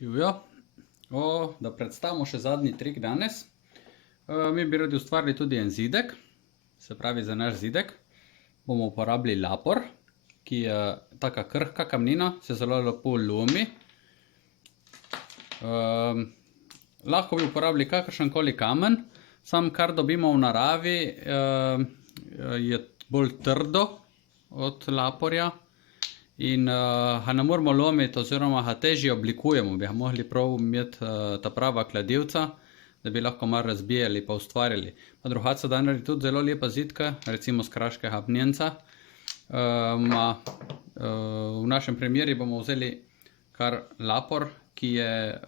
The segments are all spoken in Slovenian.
Živijo. Da predstavimo še zadnji trik danes. Mi bi radi ustvarili tudi en zidek, se pravi za naš zidek bomo uporabili lapor, ki je taka krhka kamnina, se zelo lepo lomi. Lahko bi uporabili kakršenkoli kamen, sam kar dobimo v naravi je bolj trdo od laporja. In ga ne moramo lomiti oziroma ga težje oblikujemo, bi ga mogli prav imeti ta prava kladivca, da bi lahko malo razbijali pa ustvarjali. Pa drugače se da narediti tudi zelo lepa zidka, recimo z kraškega apnenca. V našem primeri bomo vzeli kar lapor, ki je,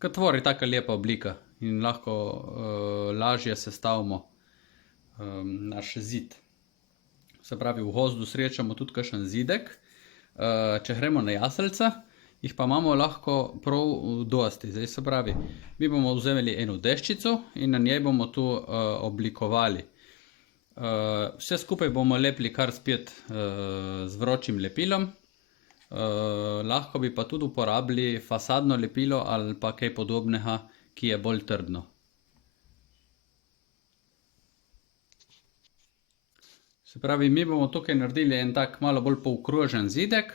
ki tvori taka lepa oblika in lahko lažje sestavimo naš zid. Se pravi, v gozdu srečamo tudi kakšen zidek. Če gremo na jaseljca, jih pa imamo lahko prav dosti. Zdaj se pravi, mi bomo vzeli eno deščico in na njej bomo tu oblikovali. Vse skupaj bomo lepili kar spet z vročim lepilom. Lahko bi pa tudi uporabili fasadno lepilo ali pa kaj podobnega, ki je bolj trdno. Se pravi, mi bomo tukaj naredili en tak malo bolj polkrožen zidek.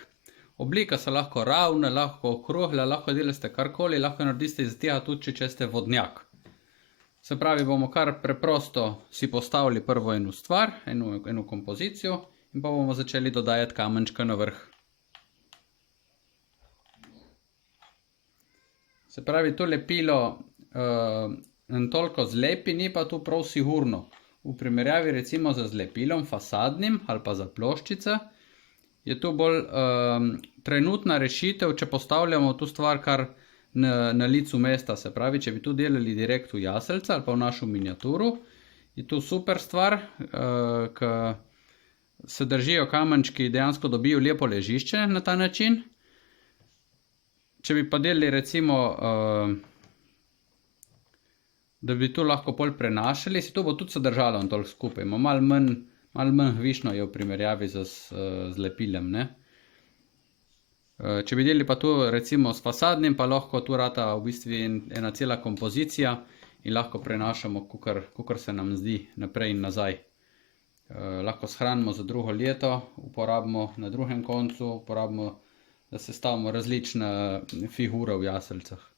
Oblika se lahko ravna, lahko okrogla, lahko delate karkoli, lahko naredite iz tega tudi, če ste vodnjak. Se pravi, bomo kar preprosto si postavili prvo eno stvar, eno kompozicijo in pa bomo začeli dodajati kamenčka na vrh. Se pravi, to lepilo toliko zlepi, ni pa tu prav sigurno. V primerjavi recimo z lepilom fasadnim ali pa za ploščice je to bolj trenutna rešitev, če postavljamo tu stvar kar na licu mesta. Se pravi, če bi tu delali direkt v jaseljca ali pa v našo miniaturo, je to super stvar, ki se držijo kamenčki, dejansko dobijo lepo ležišče na ta način. Če bi pa delali recimo da bi to lahko pol prenašali, se to bo tudi zadržalo in toliko skupaj. Malo manj hvišno je v primerjavi z lepilem, ne. Če bi delali pa to recimo s fasadnim, pa lahko tu rata v bistvu ena cela kompozicija in lahko prenašamo, kakor se nam zdi, naprej in nazaj. Lahko shranimo za drugo leto, uporabimo na drugem koncu, uporabimo, da sestavimo različne figure v jaseljcah.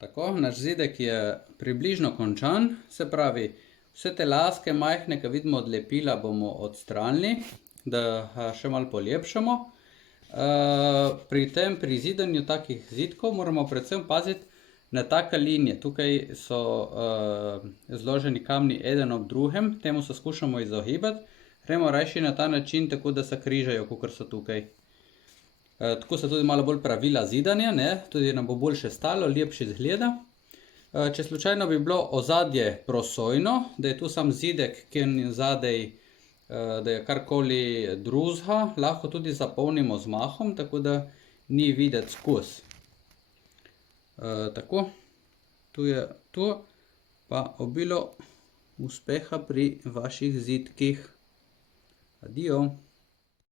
Tako, naš zidek je približno končan, se pravi, vse te laske majhne, ki vidimo od lepila, bomo odstranili, da ga še malo polepšamo. Pri tem, pri zidanju takih zidkov moramo predvsem paziti na take linije. Tukaj so zloženi kamni eden ob drugem, temu se skušamo izogibati. Gremo rajši na ta način, tako da se križajo, kakor so tukaj. Tako so tudi malo bolj pravila zidanja, tudi nam bo boljše stalo, lepše izgleda. Če slučajno bi bilo ozadje prosojno, da je tu sam zidek, ki je zadej, da je karkoli drugega, lahko tudi zapolnimo z mahom, tako da ni videti skozi. Tako, tu je to, pa obilo uspeha pri vaših zidkih. Adijo.